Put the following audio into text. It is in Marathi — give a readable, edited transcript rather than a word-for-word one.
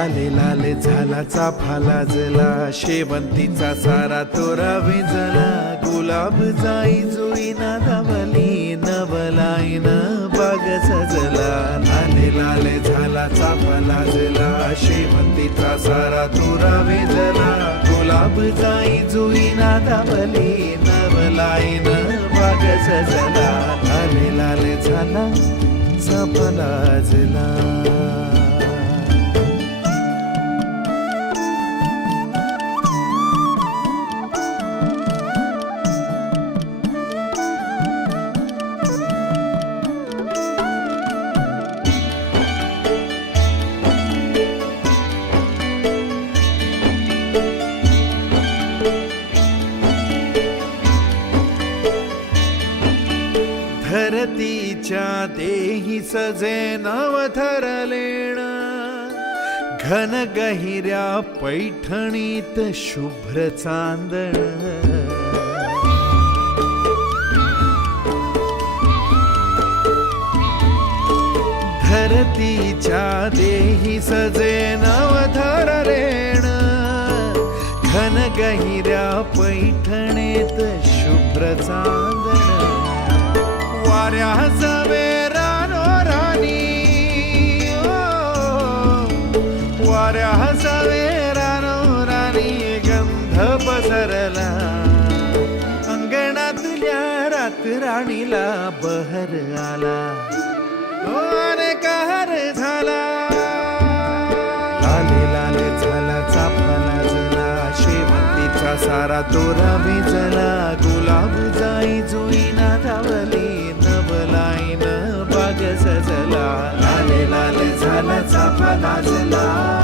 लाले लाले झाला चाफा लाजला, शेवंतीचा सारा तोरा विंजला. गुलाब जाई जुई नादावली, नवलाईन बाग सजला. लाले लाले झाला चाफा लाजला, शेवंतीचा सारा तोरा विंजला. गुलाब जाई जुई नादावली, नवलाईन बाग सजला. लाले लाले झाला चाफा लाजला. धरतीच्या देही सजे नवथरलेण, घन गहिऱ्या पैठणीत शुभ्र चांदण. धरतीच्या देही सजे नवथरलेण, घन गहिऱ्या पैठणीत शुभ्र चांदण. वाऱ्या हसावे रानो राणी, वाऱ्या हसावे रानो राणी, गंध पसरला. अंगणातल्या रातराणीला बहर आला, अरे कहर झाला. लाले लाले झाला चाफा लाजला, शेवंतीचा सारा तोरा विंजला. गुलाब जाई जुई नादावली, नवलाईन बाग सजला. लाले लाले झाला चाफा लाजला.